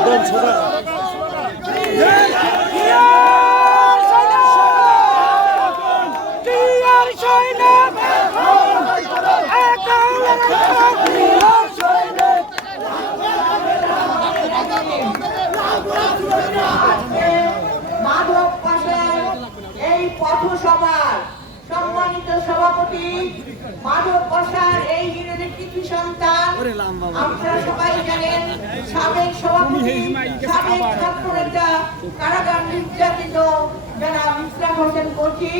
একদম সোজা মাধব পাশের এই পথসভার সম্মানিত সভাপতি মাধব পাশার এই ইউনিয়নের কৃতি সন্তান। আপনারা সবাই জানেন সাবেক সভাপতি সাবেক ছাত্র নেতা কারাগার নির্যাতিত যারা ইসলাম হোসেন কোচি।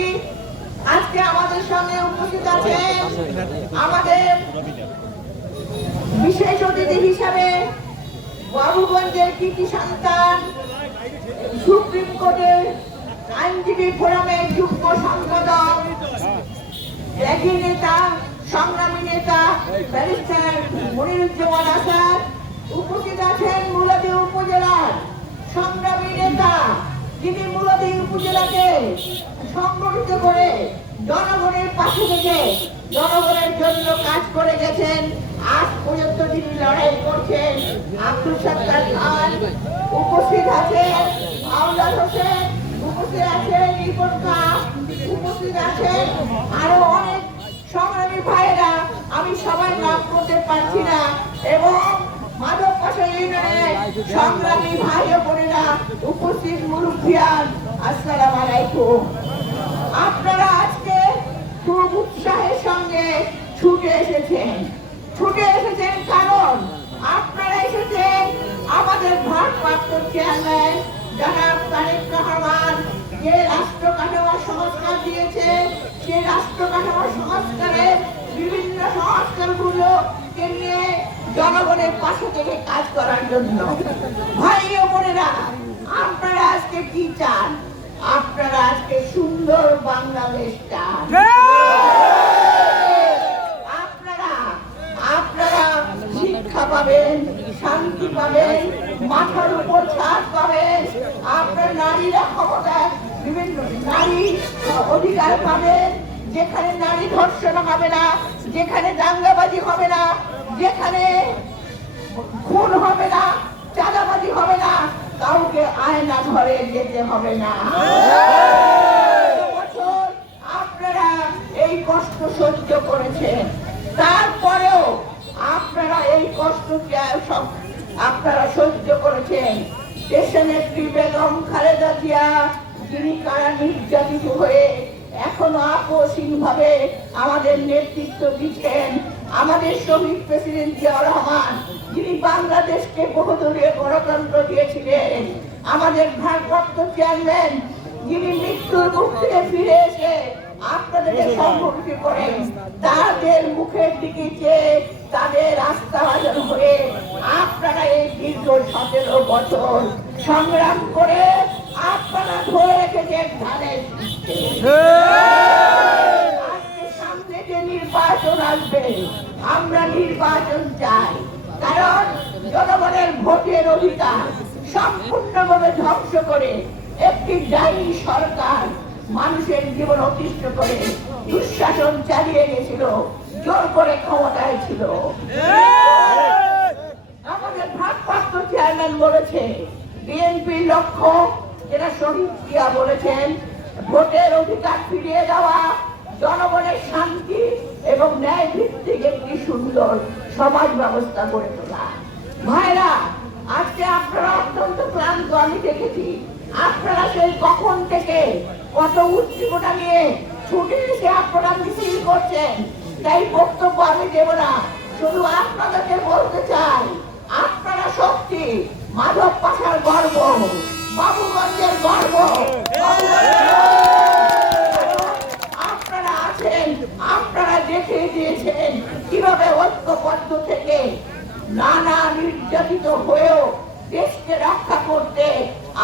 আজকে আমাদের সঙ্গে উপস্থিত আছেন আমাদের বিশেষ অতিথি হিসাবে বাবুগঞ্জের কৃতি সন্তান সুপ্রিম কোর্টের আইনজীবী ফোরামের যুগ্ম সম্পাদক, একই নেতা, সংগ্রামী নেতা, ব্যারিস্টার মনিরুজ্জামান আসাদ, উপস্থিত আছেন মুলাদি উপজেলার সংগ্রামী নেতা। যিনি মুলাদি উপজেলাকে সংগঠিত করে জনগণের পাশে থেকে জনগণের জন্য কাজ করে গেছেন। আজ পর্যন্ত তিনি লড়াই করছেন। আব্দুল সত্তার খান উপস্থিত আছেন। আওলাদ হোসেন উপস্থিত আছেন রিপন উপস্থিত আছেন আরও অনেক সংগ্রামী ভাইয়েরা, আমি সবাই নাম করতে পারছি না। এবং মাধব পাশা ইউনিয়নের সংগ্রামী ভাই বোনেরা উপস্থিত, মুরব্বিয়ান, আসসালাম আলাইকুম। সংস্কার দিয়েছে সেই রাষ্ট্র কাঠামো সংস্কারের বিভিন্ন সংস্কারগুলোকে নিয়ে জনগণের পাশে থেকে কাজ করার জন্য ভাই বোনেরা আপনারা আজকে কি চান? আপনারা আজকে সুন্দর বাংলাদেশ চান আপনারা আপনারা শিক্ষা পাবেন শান্তি পাবেন মাথার উপর ছাদ পাবেন আপনার নারীরা ক্ষমতা বিভিন্ন নারী অধিকার পাবেন যেখানে নারী ধর্ষণ হবে না, যেখানে দাঙ্গাবাজি হবে না, যেখানে খুন হবে না, চাঁদাবাজি হবে না, কাউকে আয়না ঘরে যেতে হবে না। আপনারা এই কষ্ট সহ্য করেছেন। তারপরেও আপনারা এই কষ্ট আপনারা সহ্য করেছেন। দেশনেত্রী বেগম খালেদা জিয়া যিনি কারা নির্যাতিত হয়ে এখনও আমাদের নেতৃত্ব দিচ্ছেন? আমাদের শহীদ প্রেসিডেন্ট জিয়া রহমান যিনি বাংলাদেশকে বহুদলীয় গণতন্ত্র দিয়েছিলেন আমাদের ভারপ্রাপ্ত চেয়ারম্যান যিনি মৃত্যুর মুখ থেকে ফিরে এসে আপনাদেরকে সংগঠিত করেন তাদের মুখের দিকে চেয়ে তাদের আস্থাভাজন হয়ে আপনারা এই দীর্ঘ সতেরো বছর সংগ্রাম করে ধরে শীষে। আজকে সামনে যে নির্বাচন আসবে আমরা নির্বাচন চাই কারণ জনগণের ভোটের অধিকার সম্পূর্ণভাবে ধ্বংস করে একটি ডাইনি সরকার মানুষের জীবন অতিষ্ঠ করে দুঃশাসন চালিয়ে গেছিল জোর করে ক্ষমতায় ছিল আমাদের ভারপ্রাপ্ত চেয়ারম্যান বলেছে, বিএনপির লক্ষ্য যেটা শহীদ জিয়া বলেছেন, ভোটের অধিকার ফিরিয়ে দেওয়া, জনগণের শান্তি এবং ন্যায় ভিত্তিক একটি সুন্দর সমাজ ব্যবস্থা গড়ে তোলা। ভাইরা, আজকে আপনারা অত্যন্ত ক্লান্ত, আমি দেখেছি। আপনারা সেই কখন থেকে কত উদ্দীপনা নিয়ে ছুটে এসে আপনারা মিছিল করছেন। তাই বক্তব্য আমি দেব না, শুধু আপনাদেরকে বলতে চাই, আপনারা শক্তি মাধব পাশার গর্ব। বাবুগঞ্জের গর্ব। আপনারা আছেন, আপনারা দেখিয়ে দিয়েছেন কীভাবে ঐক্যবদ্ধ থেকে নানা নির্যাতিত হয়েও দেশকে রক্ষা করতে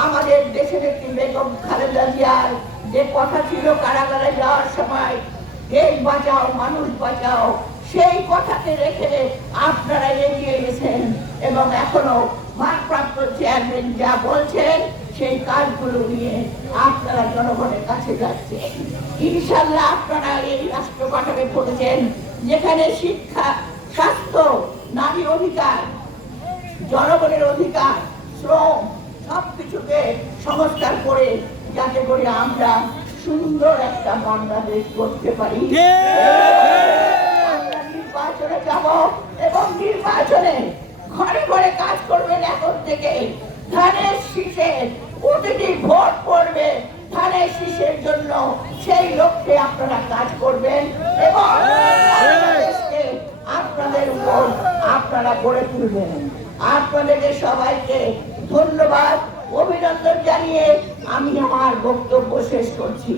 আমাদের দেশের একটি বেগম খালেদা জিয়ার যে কথা ছিল কারাগারে যাওয়ার সময় দেশ বাঁচাও, মানুষ বাঁচাও সেই কথাকে রেখে আপনারা এগিয়ে গেছেন এবং এখনও ভারপ্রাপ্ত চেয়ারম্যান যা বলছেন সেই কাজগুলো নিয়ে আপনারা জনগণের কাছে যাচ্ছেন ইনশাল্লাহ আপনারা এই রাষ্ট্র গঠনে করেছেন যেখানে শিক্ষা স্বাস্থ্য নারী অধিকার জনগণের অধিকার শ্রম সব কিছুকে সংস্কার করে যাতে করে আমরা সুন্দর একটা বাংলাদেশ করতে পারি। নির্বাচনে যাব এবং নির্বাচনে ঘরে ঘরে কাজ করবেন এখন থেকে। শীষের প্রতিটি ভোট করবে ধানের শীষের জন্য সেই লক্ষ্যে আপনারা কাজ করবেন এবং আপনাদের উপর আপনারা গড়ে তুলবেন। আপনাদেরকে সবাইকে ধন্যবাদ, অভিনন্দন জানিয়ে আমি আমার বক্তব্য শেষ করছি।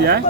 Yeah.